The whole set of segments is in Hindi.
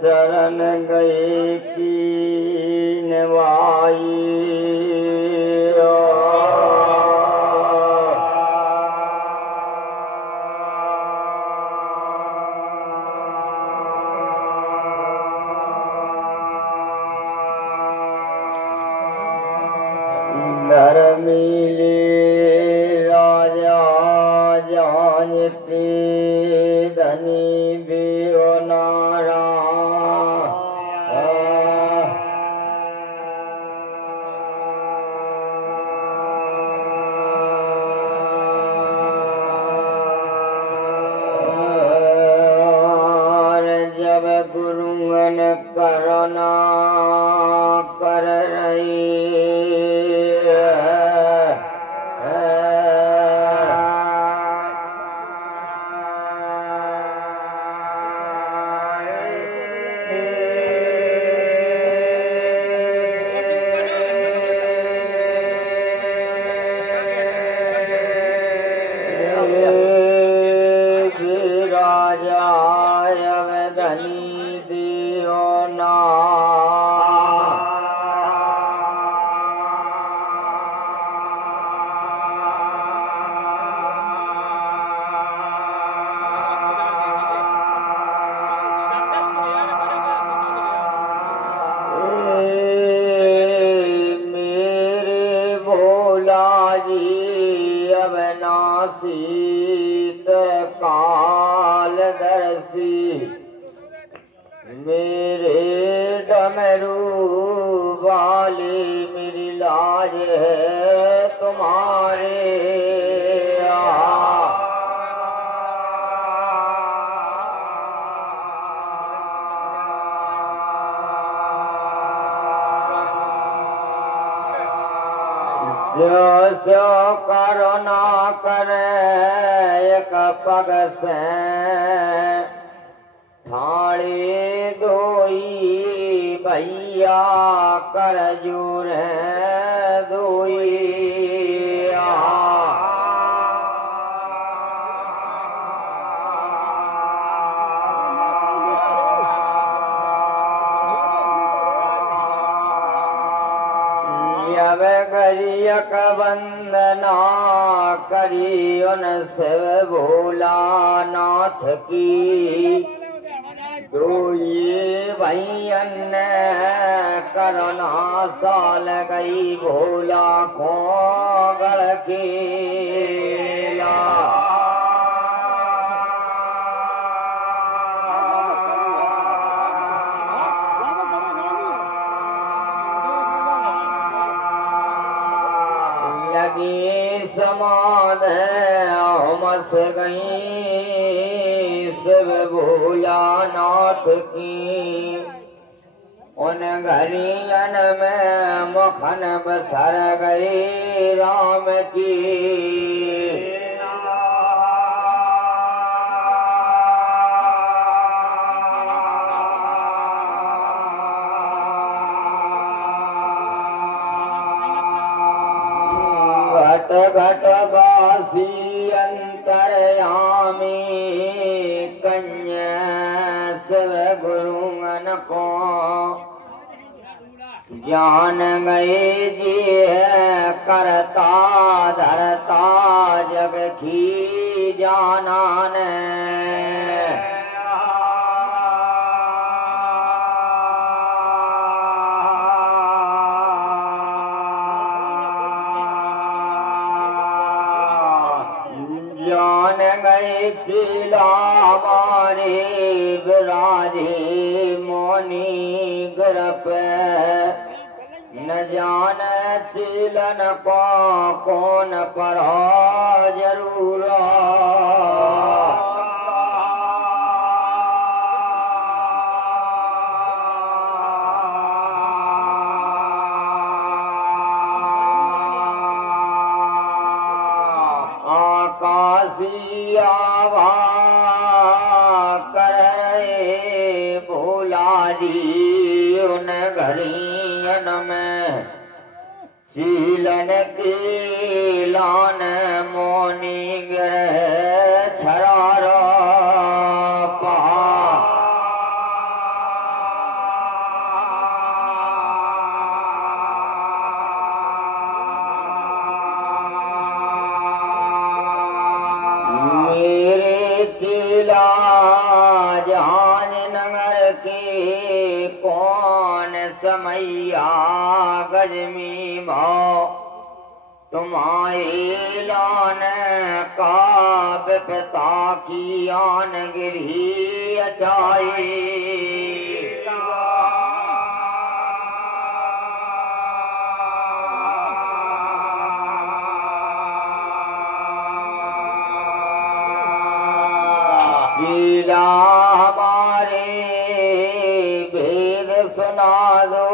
शरण गए की नवाई धर्मीले राजा जानते धनी बेवनारा जब गुरुअन करना कर रही राजा धनी दियो ना मेरे भोला जी अविनाशी काल दर्शी मेरे डमरू वाले मेरी लाज है तुम्हारे जो करुणा करे एक पग से ठाणे दोई भैया कर जूर दोई गरियक वंदना करी उन शिव भोलानाथ की तो ये भैयन करुणा साल गई भोला को गढ़ केला लगी समाध हमस गई शिव भोलानाथ की उन घरियन में मुखन बसर गई राम की घट बासी अंतरयामी कन्या शिव गुरुअन को जान गए जी है करता धरता जग की जाना ने जान गए चिला मारे विराजे मोनी ग्रप न जान चिलन पा कौन परा जरूरा आकाशिया शीला जहान नगर के कौन समैया गजमी भाव तुम्हारी लान का विपता की आन गिरी अचाई शीला हमारे भेद सुना दो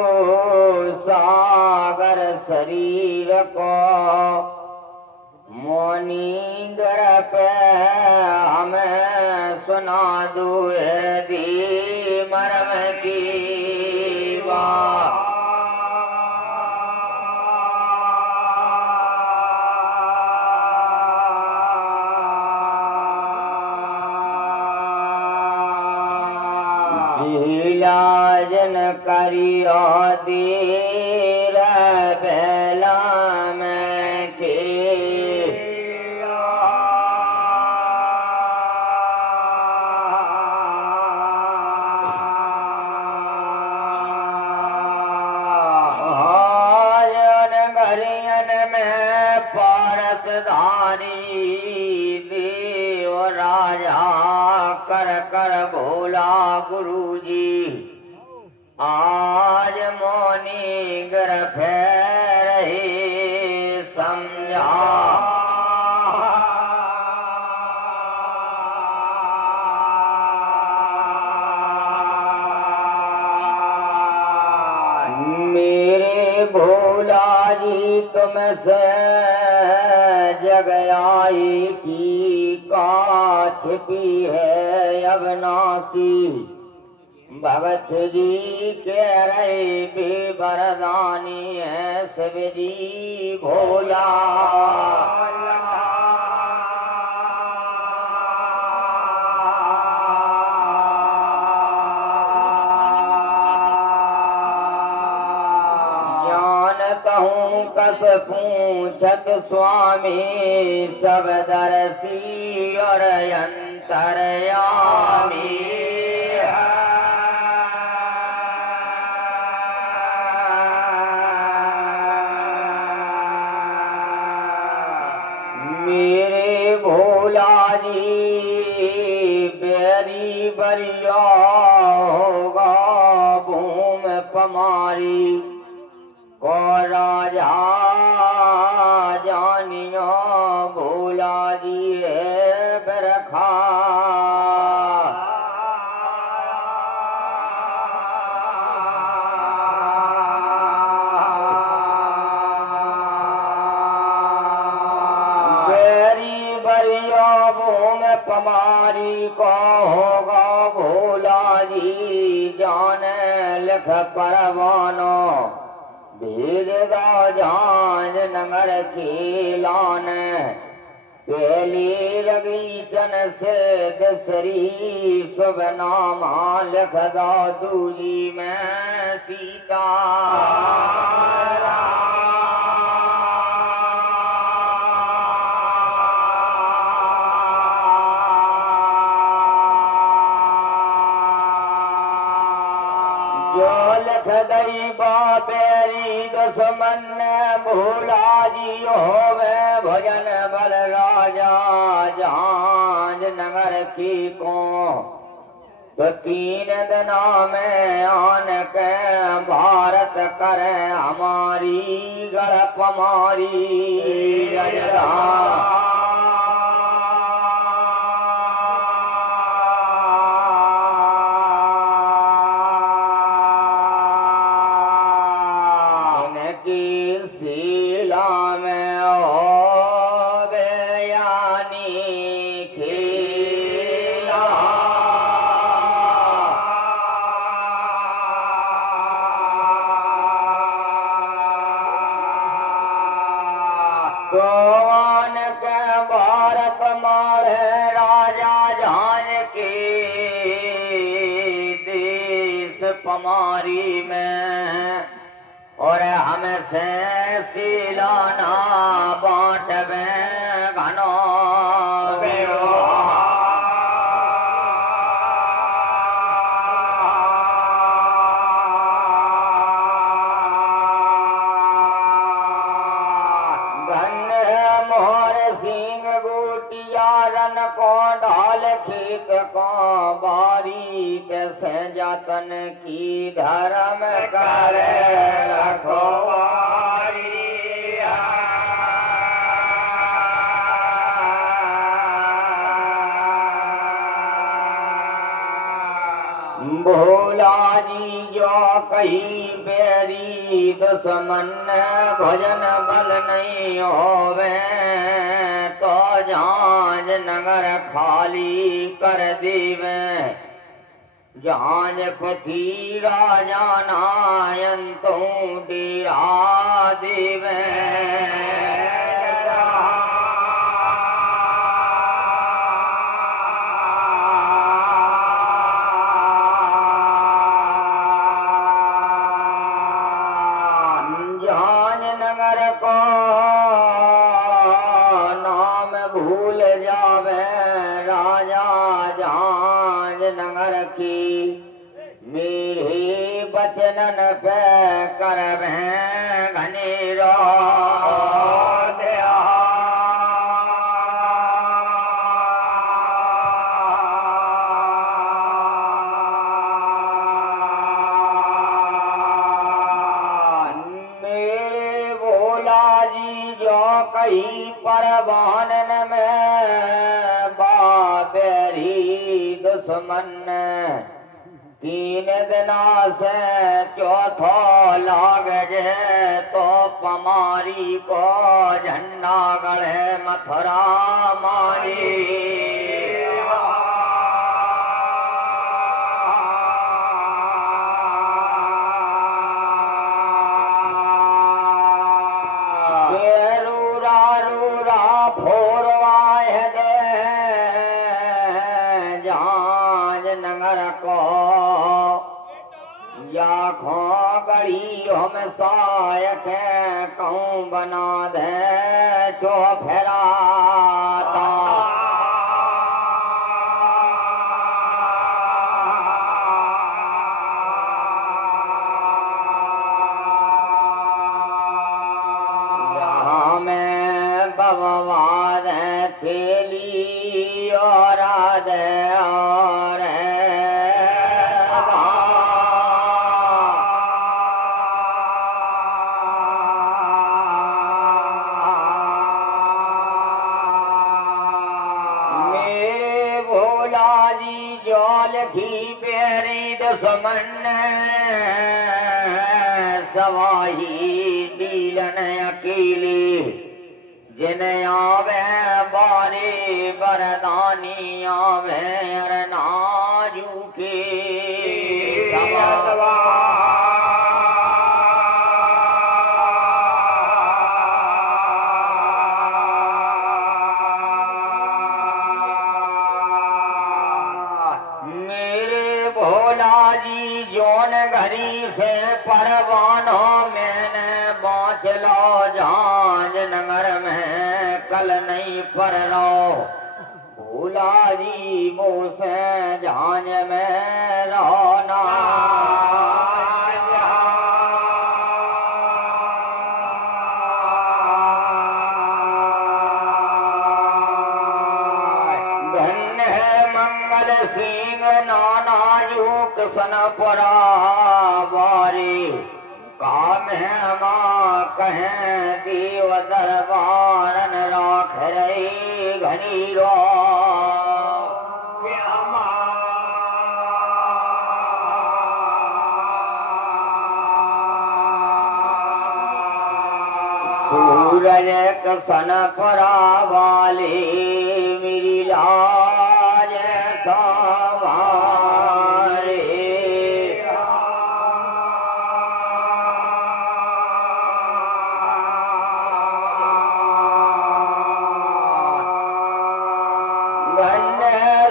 सागर शरीर को मोनींदर पे हमें सुना दो दी मरम की बात जन करियो दीर बेला में के घरियन में पारसधारी देव राजा कर कर भोला गुरु जी आज मोनी गर फेर ही समझा मेरे भोला जी तुमसे जग आई की का छिपी है अविनाशी भगत जी कह रहे बेबरदानी है शिव जी भोला जानता हूँ कस पूछत स्वामी सब दर्शी और अंतरयामी मेरे भोला जी बेरी बरिया होगा भूम पमारी को राजा जानियो भोला जी है बरखा पमारी को होगा भोला जी जाने लिख परवानो भेजगा जान नगर की लान पहली रगीचन से दसरी शुभ नामा लिख दादू जी में सीता दई बाबेरी दुश्मन भोला जी होवे भजन बल राजा जहाज नगर की को तो 3 दिना में आन के भारत करे हमारी गड़प मारी रजरा गोवान के भारत मारे राजा जान के देश पमारी में और हमसे सिलाना बांट में घनो एक को बारीक से जतन की धर्म कर रखवारी। भोला जी जो कही बेरी दुश्मन भजन बल नहीं होवे तो झांझ नगर खाली कर देवे। झांझ पथी राजा नायंतों डेरा देवे। बचनन पे करवे घनेरो मेरे भोला जी जो कही परवानन में बाबेरी दुश्मन 3 दिना से चौथो लाग जे तो पमारी को झंडा गढ़े मथुरा मारी। रूरा रूरा फोरवाए दे झांझ नगर को या खो गड़ी हम सायक कहूँ बना दे चो फेराता। यहाँ में बवाद थेली और आदे और दुश्मन सवाही डीलन अकेले जिन आवे बारे बरदानी आवे अरनाजू के घरी से परवानो मैंने बाँच लो झांझ नगर में कल नहीं पर रो। भोला जी वो से झांझ में रोना धन्य मंगल सिंह नाना युग सन परा बारी काम है माँ कहें देव दरबारन राख रही घनी रो। सूरज सन परा वाले मेरी लाज तुम्हारे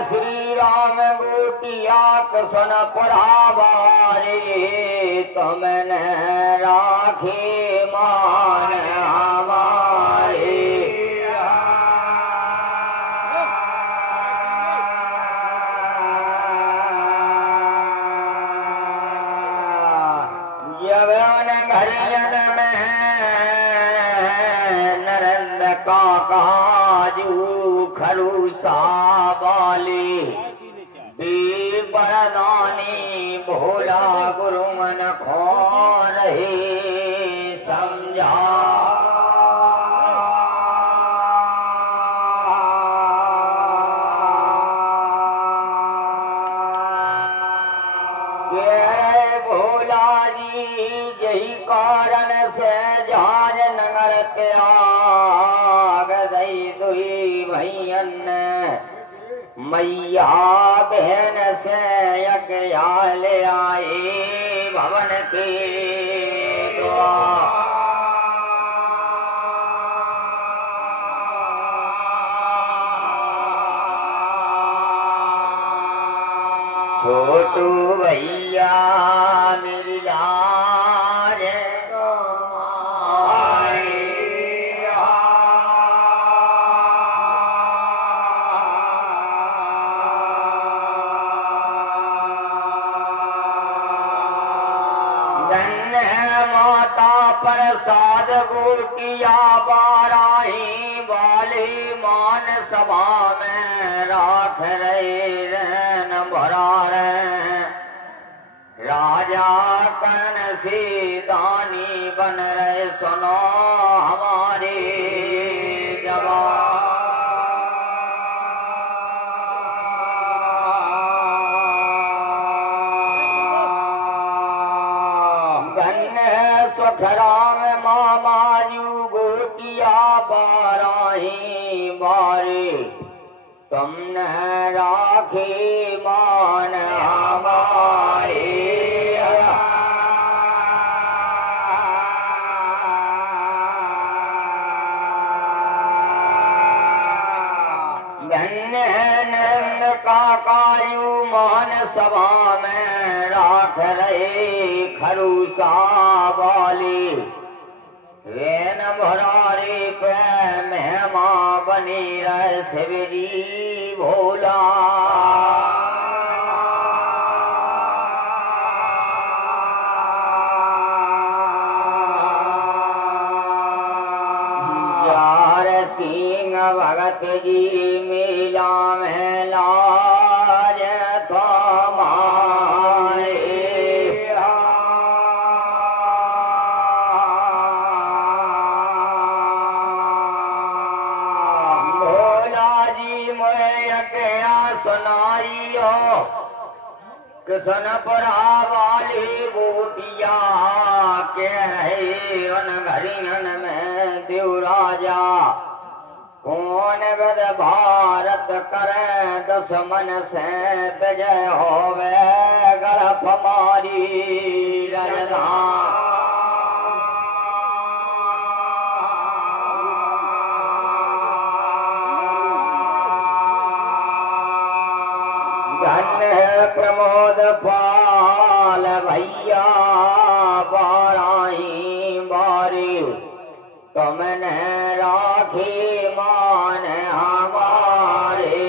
श्री राम गोटिया सन परावारे तुमने राखे मान हमारे। यवन घर जन्म नरेंद्र का काजू खरूसा वाली परदानी भोला गुरु मन खो रहे समझा भोला जी यही कारण से जहाज नगर के आग दई दुई भैयन मैया बहन से यज्ञाल आए भवन के द्वार छोटू भैया मेरी लाज माता प्रसाद गोटिया बाराही वाले मान सभा में राख रहे रैन भरा रहे राजा कर्ण से दानी बन रहे सुनो हमारे जवान सुखराम मामायू गोटिया बाराही बारे तुमने राखे मान हमारे धन्य नरेंद्र का कायु मान सभा में राख रहे खरूसा वाली रेन भरारे पे मेहमा बनी रहे शिवरी भोला यार सिंह भगत जी मेला में लाज सुनाइयो किसन परा वाली गोटिया के रहे उन घरियन में देव राजा कौन वेद भारत करे दुश्मन से विजय होवे गड़फ मारी राजधान प्रमोद पाल भैया बाराही बारी तुमने राखी मान हमारे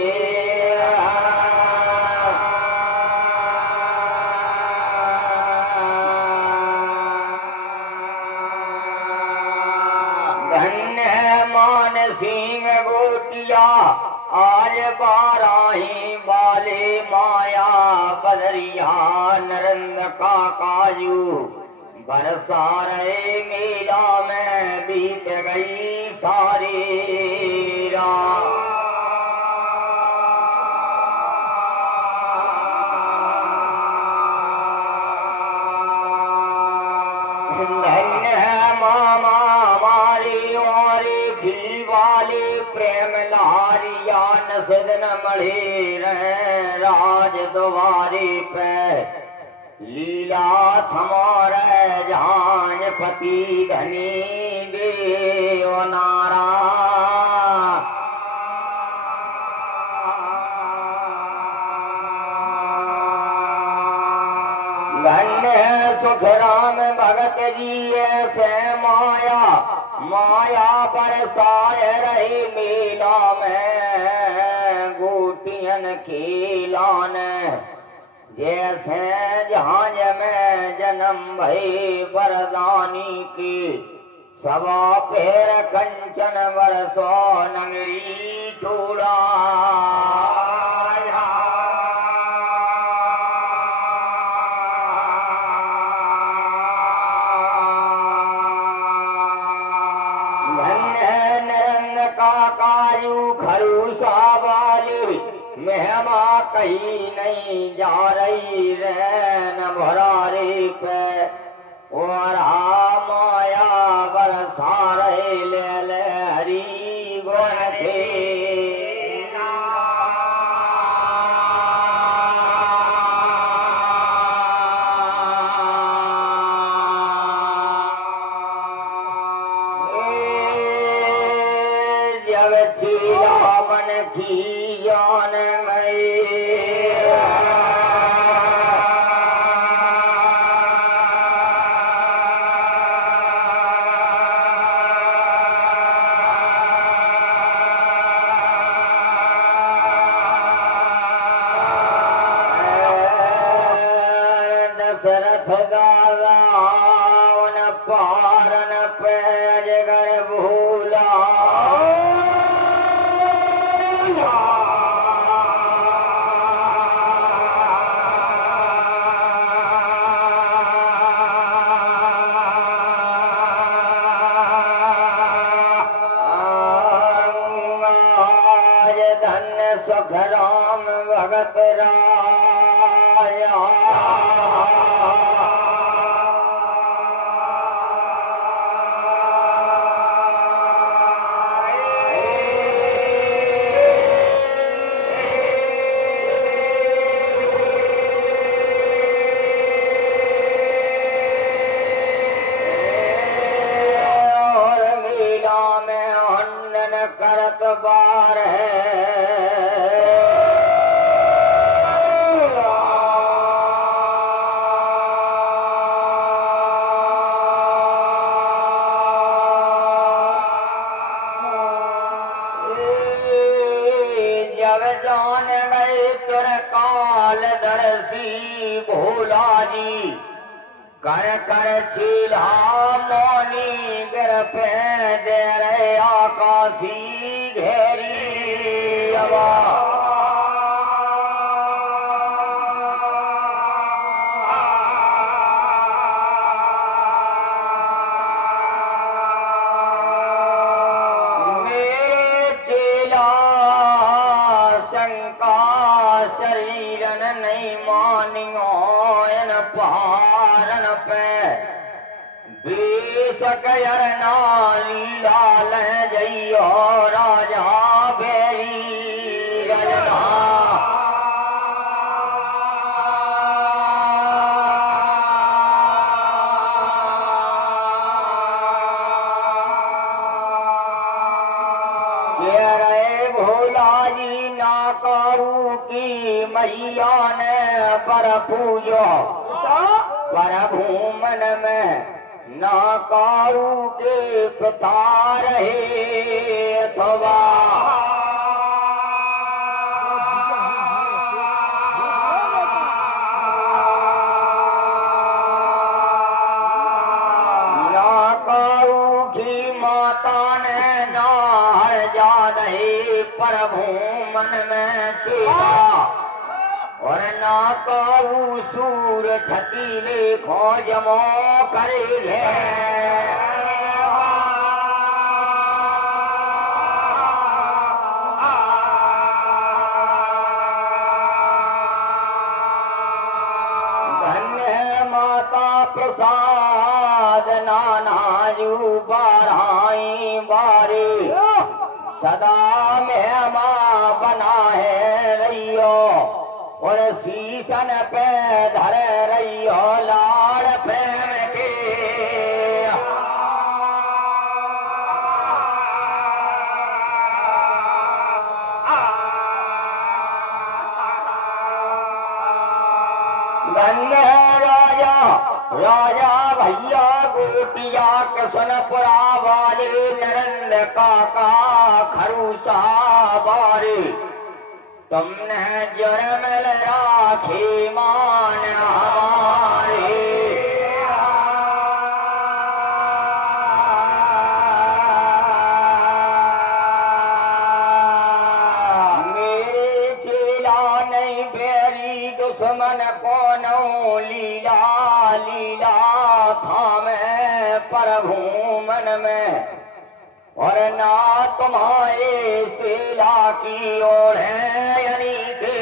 धन्य मान सिंह गोटिया आज बाराही बाले माया बदरिया नरेंद्र का काजू बरसा रहे मेला में बीत गई सारी रात मामा मारी वारी घी वाली प्रेम लहारिया नसद न मढ़ी रहे राज द्वारी पे लीला थमोर झांझ पति धनी देव नारा धन्य सुख राम भगत जी ऐसे माया माया बरसाए रही मेला में गोटियन खिलान जैसे जहाज में जन्म भई वरदानी की सवा पैर कंचन बरसो नगरी टूड़ा माँ कहीं नहीं जा रही रैन भरारी पे और माया बरसा रहे ले हरी गुण थे मन की जान दशरथ दादा उन पारन पे जगर भूला सुख राम भगत राया और मीला में हंडन करत बार है जान गए तुर काल दरसी भोला जी कर कर चीला मोनी गिर पे दे रहे आकाशी घेरी हवा शरीरन नहीं मानियो इन पहाड़न पे बेशक ना लीला ले जइयो राजा बेरी रजना भोला जी ना काऊ की मैया ने पर पूजो पर भूमन में ना काऊ के पिता रहे अथवा ना काऊ की माता ने ना हर जा नहीं पर भूमन में चेता और ना काऊ सूर छतीले खोजमो करेगे धन्य माता प्रसाद नानाजू बाराई बारी सदा मेहमा बना है रहियो और शीशन पे धर रहियो लाड़ प्रेम के धन्य राजा राजा भैया गोटिया कृष्णपुरा वाले नरेंद्र काका खरूसा बारे तुमने जुर्मल राखी मान हमारे मेरे चेला नहीं बेरी दुश्मन कोनो लीला लीला था मैं पर भूमन में और ना तुम्हारे सेला की ओर है यानी के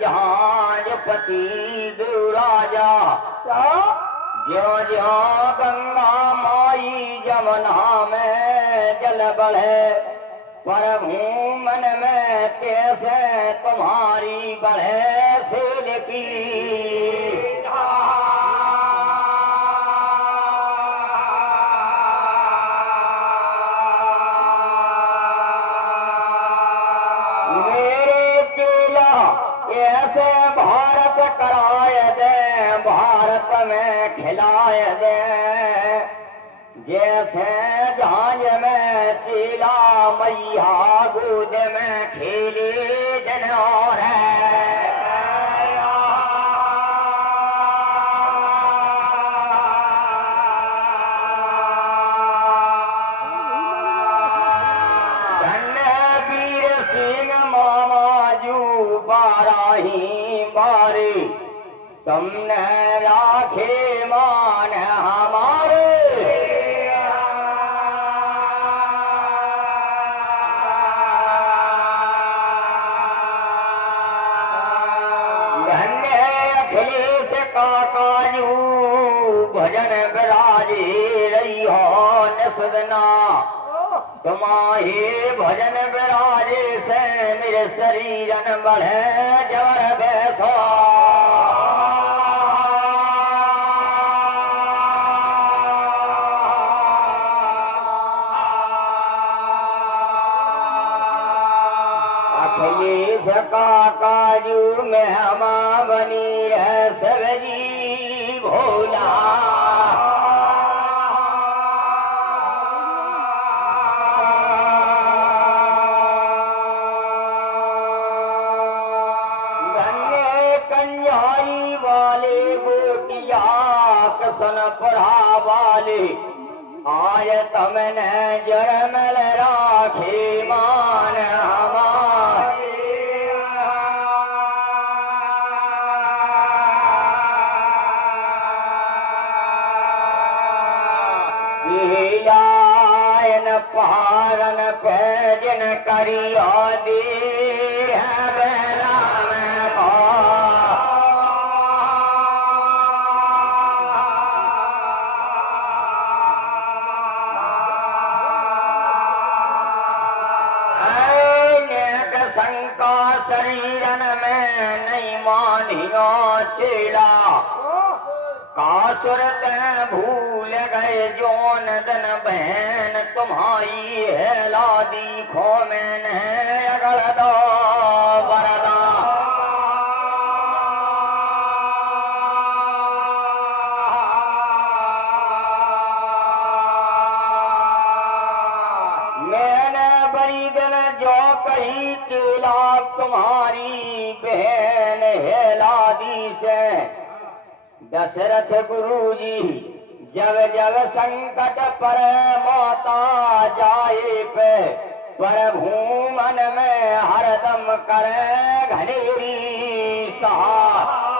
जहाज पति देव राजा ज्यो ज्यो गंगा माई जमुना में जल बढ़े प्रभु मन में कैसे तुम्हारी बढ़े सेल की मेरे चेला ऐसे भारत कराए दे भारत में खिलाए दे जैसे जहाज में चेला मैया गोद में खेले जन और वीर सिंह मामाजू बाराही बारे तुमने राखे मान हमारे धन्य अखिलेश काकाजू भजन विराजे रही हो निसदना तुम्हारे भजन विराजे से मेरे शरीरन बढ़े जवर बैठो अखिलेश काकाजू में हमा बनी रह सबजी भोला पढ़ा वाले आज तमने जरमल राखे मान हमारे चेलायन पहाड़न पे जिन करिया दे बेला में शरीरन में नहीं मानियो चेला कासुरत भूल गए जोन दन बहन तुम्हारी है लादी खो मैंने अगल दो वरदा मैंने बैदन जो कही चेला तुम्हारी बहन है लादी से दशरथ गुरुजी जब जब संकट पर माता जाए पे प्रभु मन में हरदम करे घनेरी सहा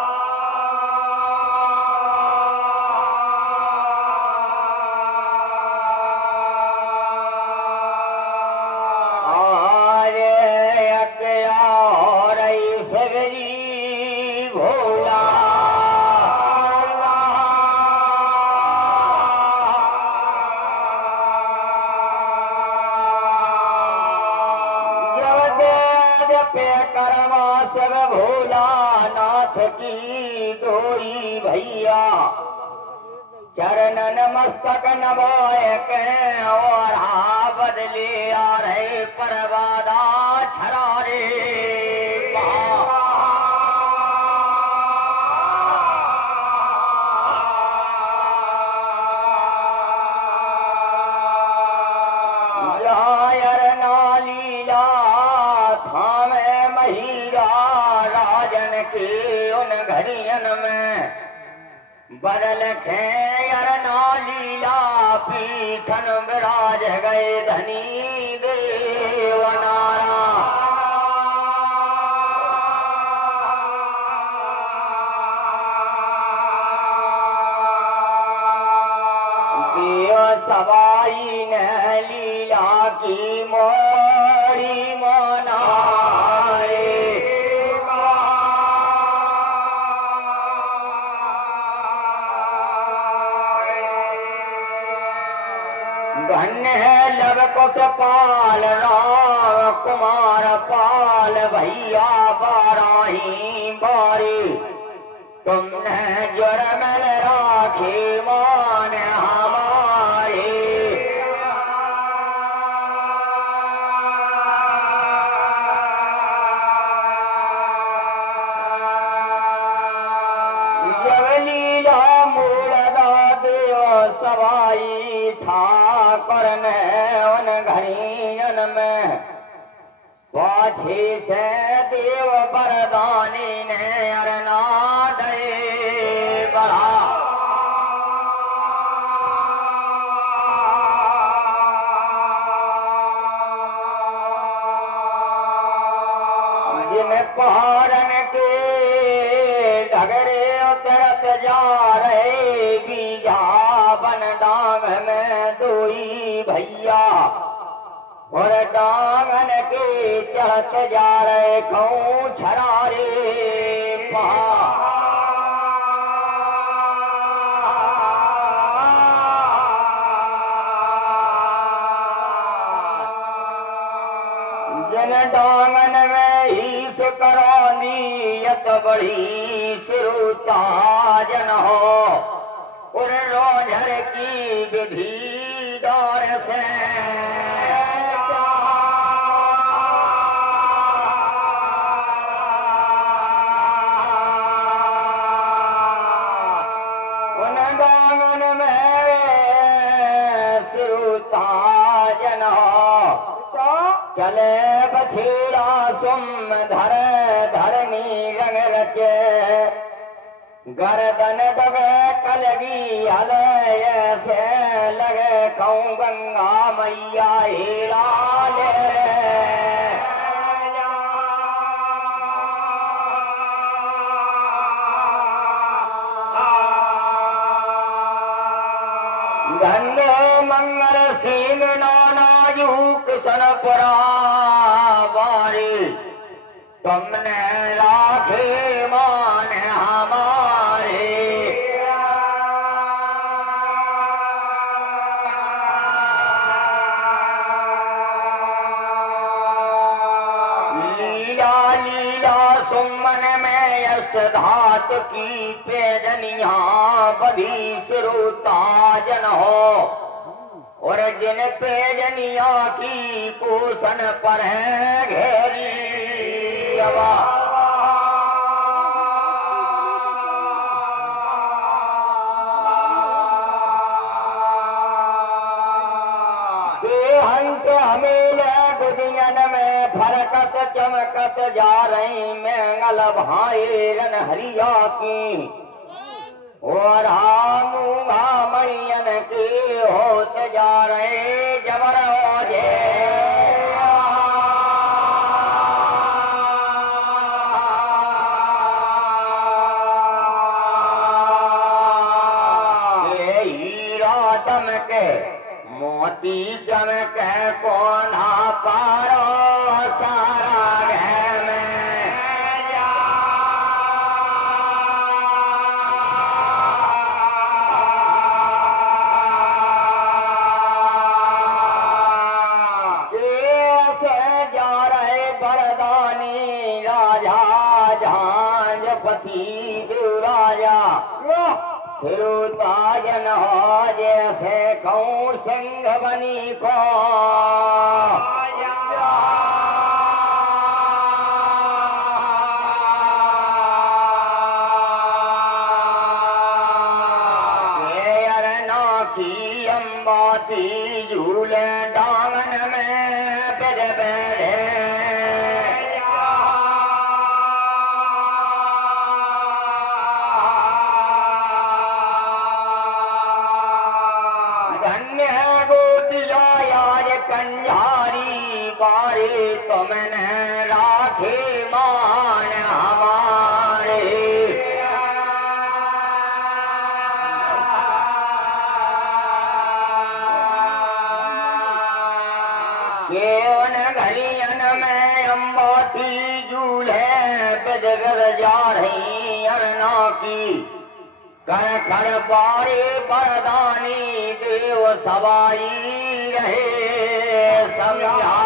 करवा सब भोला नाथ की दोई भैया चरणन मस्तक नवाय के और हा बदले आ रहे परवादा छरारे में बदल खेर नालीला पीठन विराज गए धनी देवनारा देव सवाई ने लीला की मोड़ी मनारे कुशपाल राम कुमार पाल भैया बाराही बारी तुमने जुर्मल राखी मान हमारी जवलीला मूलदा देव सवाई ठाकुर ने उन घरियन में पाछी से देव बरदानी ने अरना दे बढ़ा जिन पहाड़न के डगरे उतरत जा रहे बीजा बन डांग में दोई भैया और डांगन के चढ़त जा रहे कहूँ छरारे जन डांगन में ही सुकरानियत बड़ी श्रुता जन हो और रोझर की विधि डोर से चले बछेरा सुम धर धरनी रंग रचे गर्दन डबे कलगी हले ऐसे लगे कहूँ गंगा मैया हीरा ले धन्य मंगल सिंह नाना किशनपुरा बारी तुमने राखे मान हमारे लीला लीला सुमन में अष्ट धातु की पेजनिया बधी श्रुता जन हो और जिन पेजनिया की कुशन पर है घेरी हंस हमेल गुदियन में फरकत चमकत जा रही मैंगल भाई रन हरिया की और मूंगा मणियन के होत जा रहे जबर ओझे हीरा दमके मोती चमके कोना पारो सारा है में श्रुताजन हो जैसे कहूँ सिंह बनी को अरना की अम्बाती झूले डांगन में बिज बैठे कंजारी बारी तुमने राखे मान हमारे केवन घरियन में अम्बाती झूले बिजगर जा रही अरना की कर कर बारी बरदानी देव सवाई रहे समझा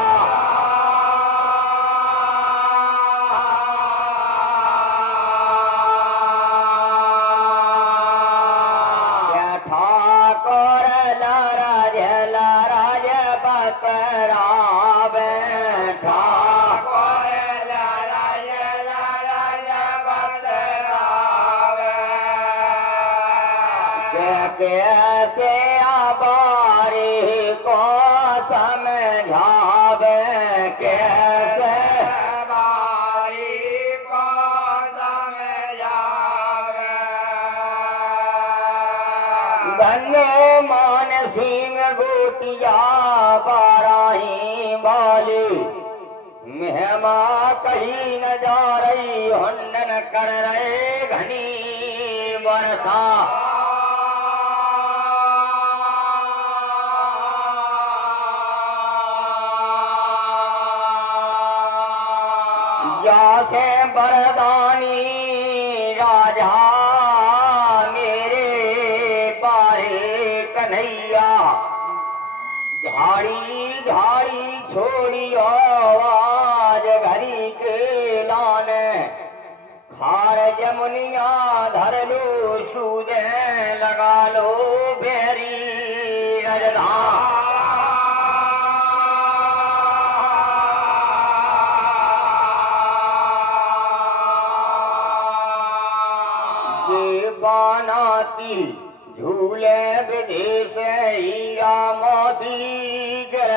ठाकुर लराज लराज बतरावे ठाकुर लराज लराज बतरावे कैसे आबारी को समझावे कैसे आबारी को समझावे गन्ने मान सिंह गोटिया बाराही वाली मेहमा कहीं न जा रही हन्नन कर रहे घनी वर्षा से बरदानी राजा मेरे बारे कन्हैया झाड़ी झाड़ी छोड़ी आवाज घरी के लाने खार जमुनिया धर लो सूदे लगा लो बेरी रजधा बनाती झूले विदेश हीरा मोती गर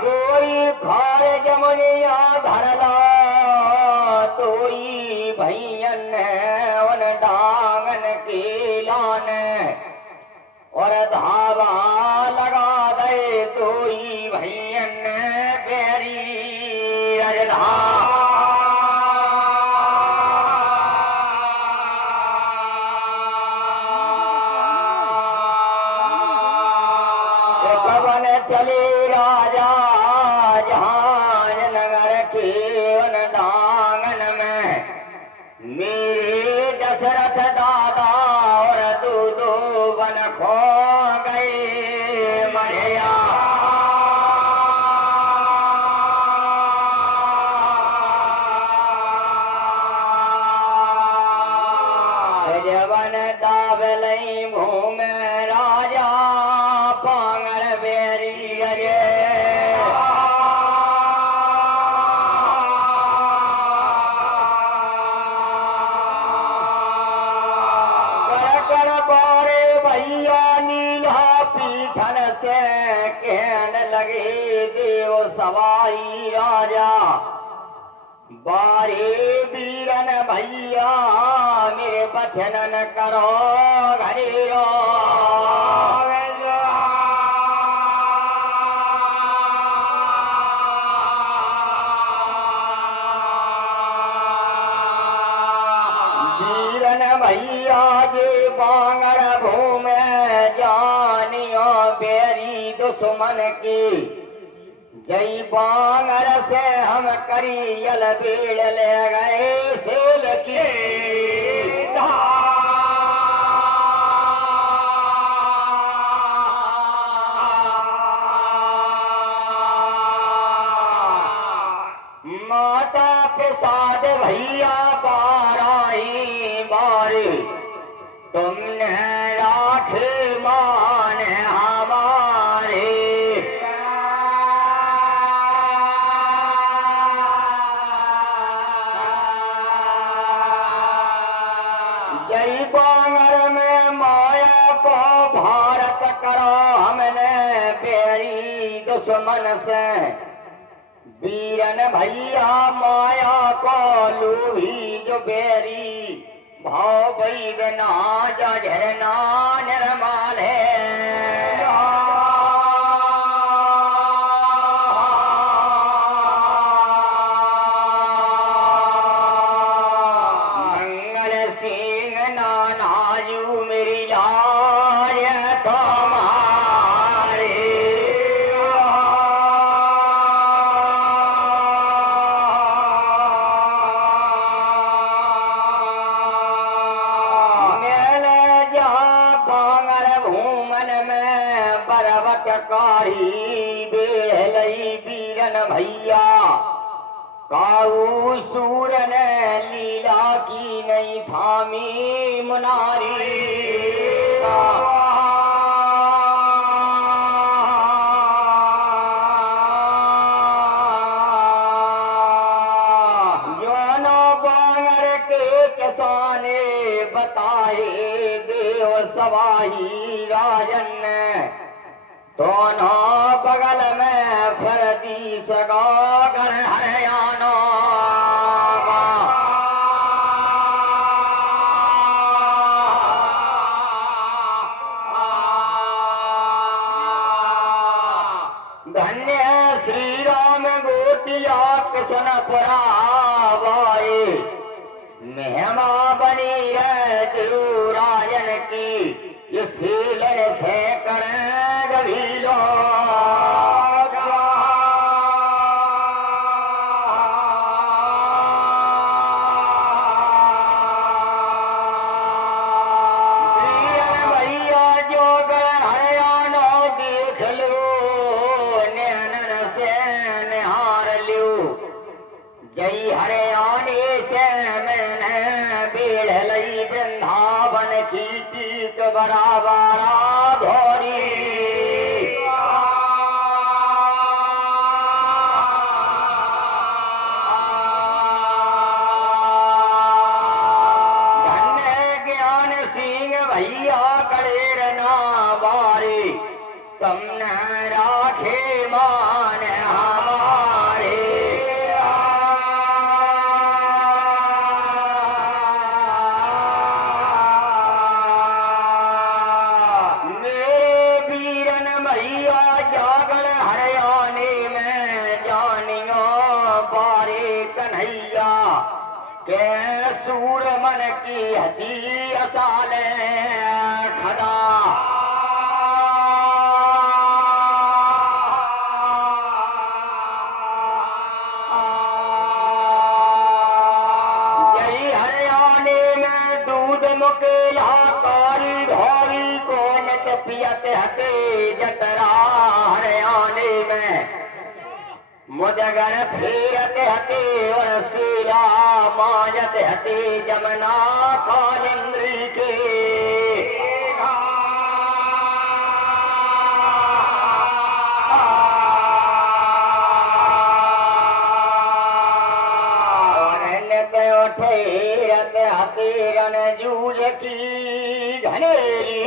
सोई खार जमुनिया धरला तोई भैयन वन डांगन के लाने और धावा लगा दे तोई भैयन बेरी अजधा पवन चले राजा जहाज नगर के वन डांगन में मेरे दशरथ दादा और दो वन खो गए मरिया जवन दावलई मुँह में राजा पांगर बेरी अरे पीठन से कहने लगे देव सवाई राजा बारे वीरन भैया मेरे बचनन करो घरे रो वीरन भैया जे बांगर भूमे जानियो बेरी दुश्मन की जई बांगर से हम करियल बीड़ ले गए सेल की माता प्रसाद भैया बाराई बारी तुमने राख मान हमारे जय बांगर में माया को भारत करो हमने बेरी दुश्मन से वीरन भैया माया को लूभी जो बेरी भाव वैदना झरना निर्मल है मंगल सिंह नानाजू मेरी लाज तुम्हारे पर्वत कारी बेड़लई बीरन भैया काऊ सूरन लीला की नहीं थामी मुनारी जोनो बांगर के किसाने बताए देव सवाही राजन दोनों बगल में फरदी सगागर हरियाणा धन्य श्री राम गोटिया कृष्णपुरा वाए मेहमा बनी रहे देवराजन की ये सीलन से करें गभीलो भैया जो हरियाणा देख लो नैनन से निहार लो जय हरियाणे से मैंने बेड़लई वृंदावन की टीक बराबरा धोरी धन्य ज्ञान सिंह भैया कड़ेर ना बारे तुमने राखे मान हमारे के सूर मन की हती असाले खदा जय हरियाणे में दूध मुकेला कारी धोरी को नत पियत हते जतरा हरियाणे में मुदगर फेरत हते और सीला माजत हते जमना कालिंद्री के ठेरत हते रन जूझ की घनेरी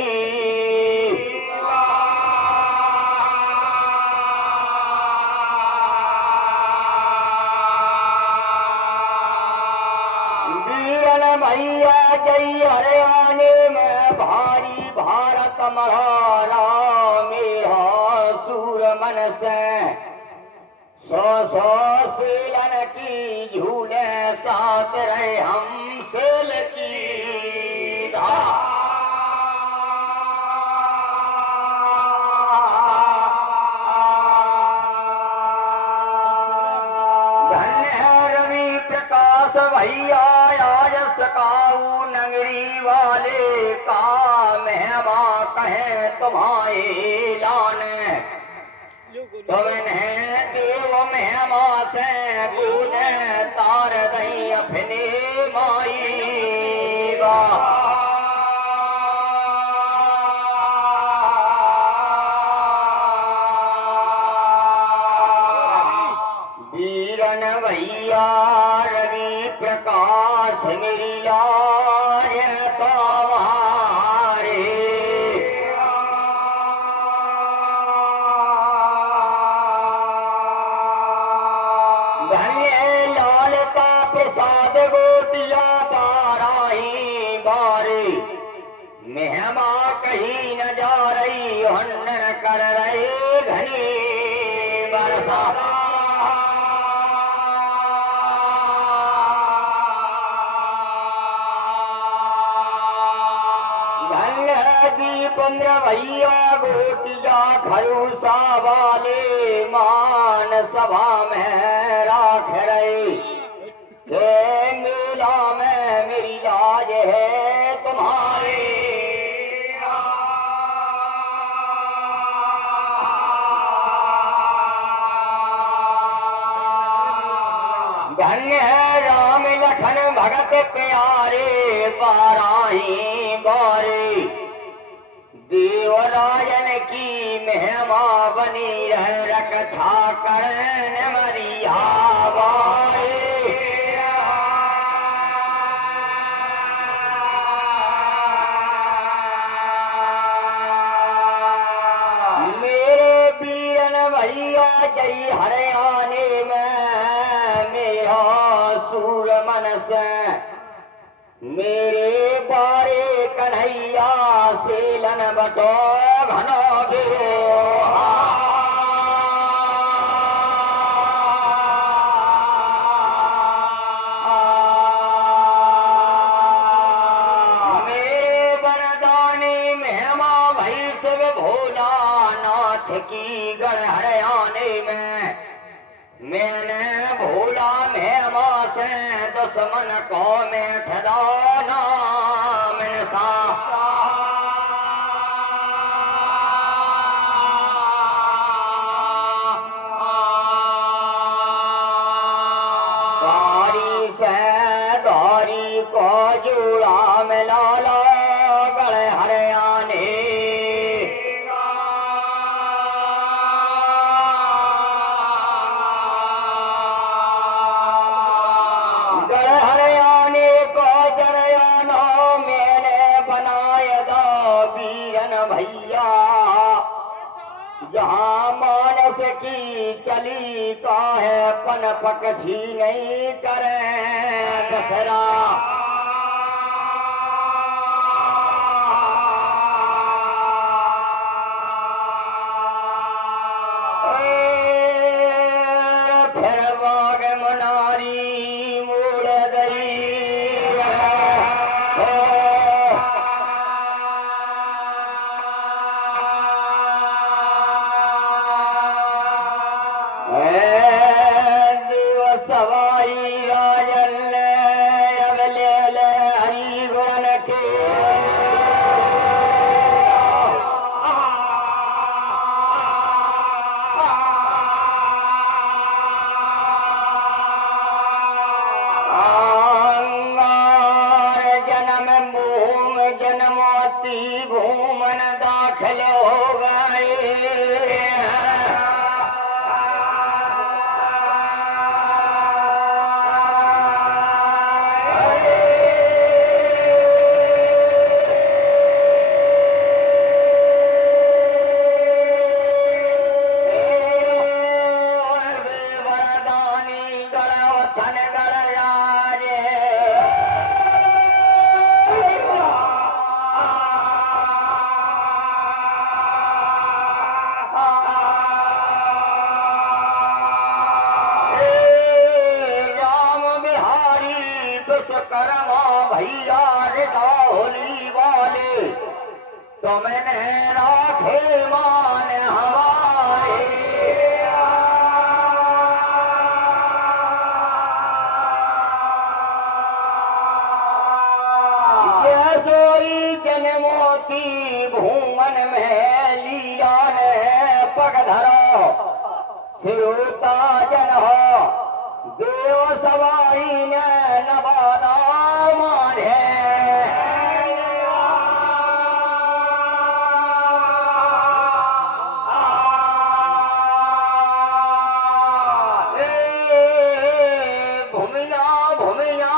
भैया जय हरियाणे में भारी भारत मढ़ाना मेरा सूर मन से सौ सेलन की झूले साथ रहे हम सेल की धन्य रवि प्रकाश भैया सकाऊ नगरी वाले का मेहमा कहे तुम्हारे लाने तुमने देव मेहमा से पूने तार दई अपने माई वीरन भैया रवि प्रकाश मेरी लाज तुम्हारे धन्य लाल का प्रसाद गोटिया बाराही बारे मेहमा कहीं न जा रही हंडन कर रहे घनी बरसा दीपेंद्र भैया गोटिया खरूसा वाले मान सभा में राख रहे मेला में मेरी लाज है तुम्हारे धन्य है राम लखन भगत प्यारे बाराही बारे देवराजन की महिमा बनी रह रक्षा करन मरिया बाए मेरे वीरन भैया जय हरियाणे में मेरा सूर मन से मेरे बारे कन्हैया सेलन बटो घनो गिरो मेरे बरदानी महिमा भई शिव भोला नाथ की गढ़ हरियाणे में मैंने भोला महिमा से दुश्मन को मैं ठहराना मैंने दारी से दारी को जुड़ा में लाला गढ़ हरियाणे भैया जहाँ मानस की चली का है पन पक्षी नहीं करे दसरा फिर बाग मुनारी मुड़ गई सवाई राजन अब ले हरि गुण के जन्म भूम जन्मोती भूमन दाखिल हो गए कर्मा भैया होली वाले तो मैंने राखे मान हमारे सोई जनमोती भूमन में लीला ने पग धरो सिरोता जन हो देव सवाई ने नवादा मारे भूमिया भूमिया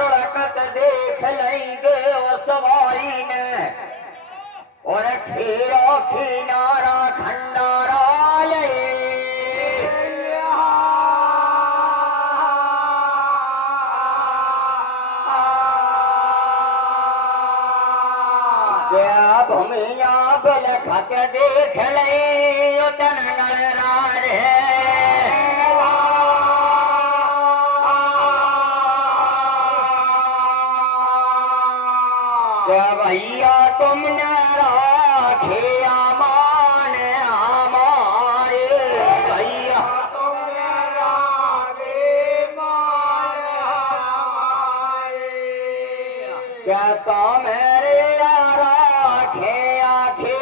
रुड़कत देख लेंगे सवाई ने और खीरो खीनारा खंडारा भूमिया बल खत देख ले उतन राज भैया तुमने राखे अमान हमारे भैया तुमने राखे मान हमारे कहता मेरे आखे आखे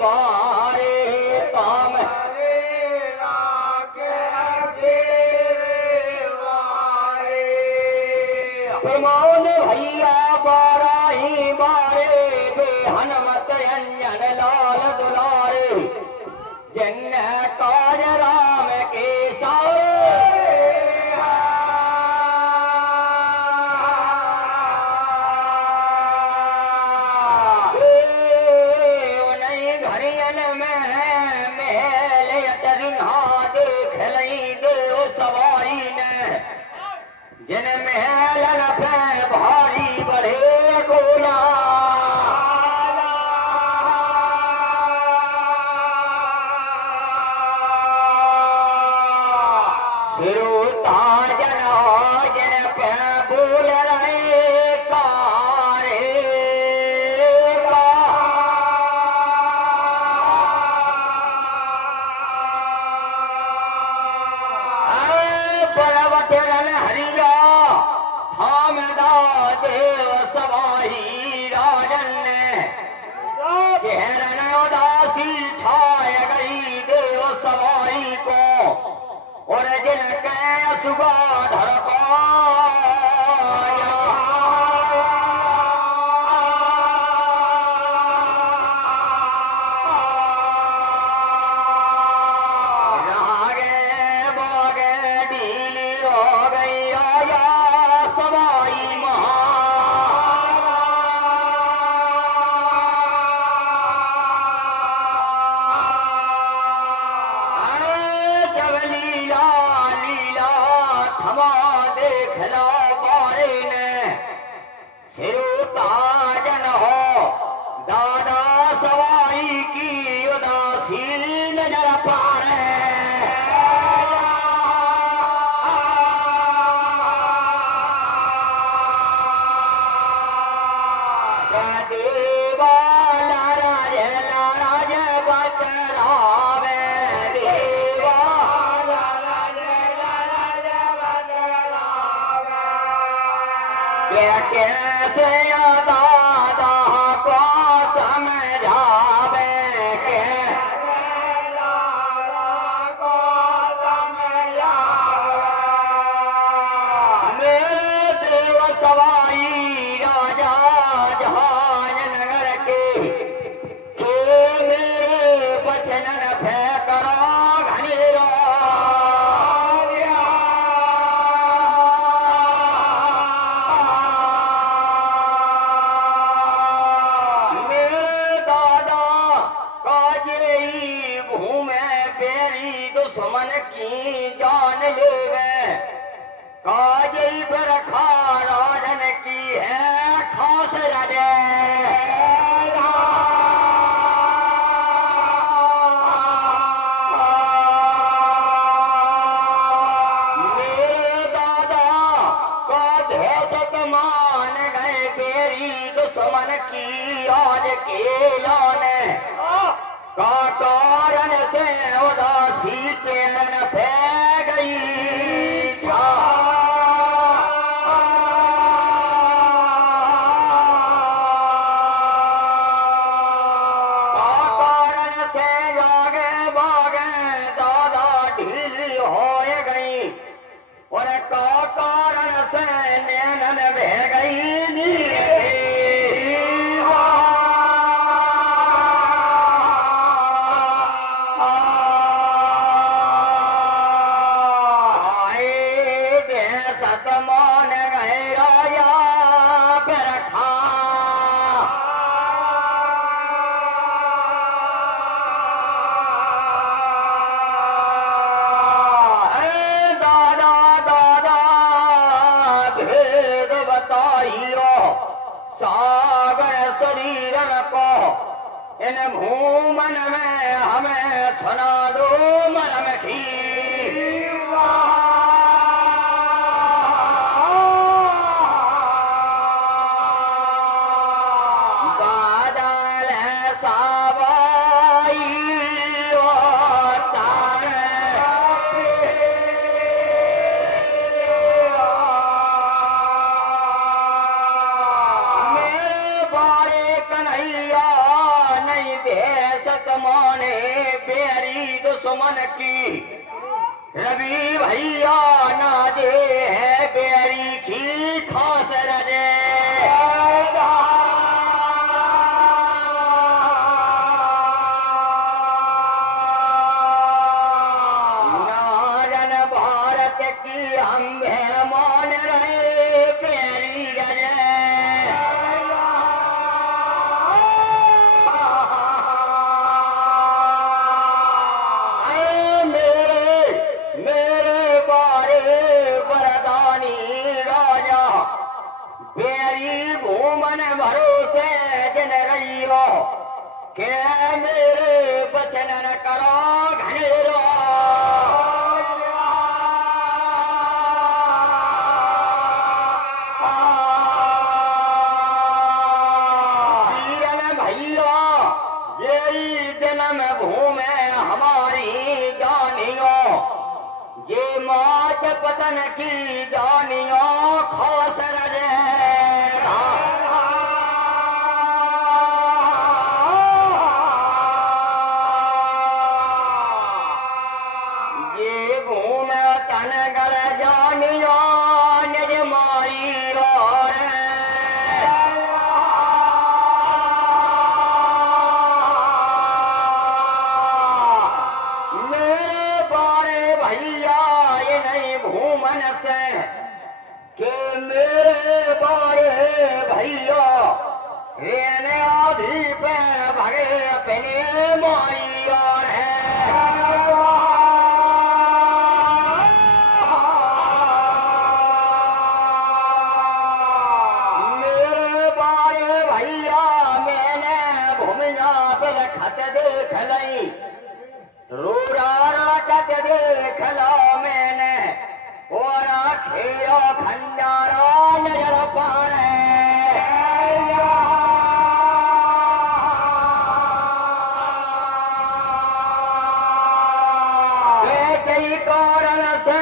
बारे ताम महलन पे भारी बढ़े गोला सिरो ताजन हो जिन पे बोल रहे कारे पर्वत रन हरिया थामदा देव सवाही राजन ने चेहरन उदासी छाय गई देव सवाई को और जिनके सुगाधर कैसे दादा को समझावे के मेरे देव सवाई राजा जहान नगर के मेरे बचन फेंक घनेरा दुश्मन की जान लेवे काजई पर खाराजन की है खास रजे मेरे दादा का दहशत मान गए बेरी दुश्मन की आज के लाने का कारण से उदासी चैन पे गई का कारण से जागे बागे दादा ढीली हो गई और का कारण से नैनन बह गई नीरे मान गए राजा बरखा दादा दादा भेद बताइयो सागर शरीरन को इन भूमन में हमें सुना दो मरम की माने बेरी दुश्मन की रवि भैया ना दे है बेरी की खास रजे नारन भारत की हम मान रहे बेरी रजे मेरे बारे वरदानी राजा वचन न करो घनेरो वीरन भैया यही जन्म भूमि हमारी जानियो ये मात पतन की जानियो खास रजे ये भूमि तन गल जानियो निज माई और मेरे बारे भैया ये नहीं भूमन से के मेरे बारे भैया रेने आधी पे भगे अपने माई और है मेरे बारे भैया मैंने भूमिया पर खत देख लई रूरा राजत देख लो मैंने और खेरो खंडारा नजर पारे कारण से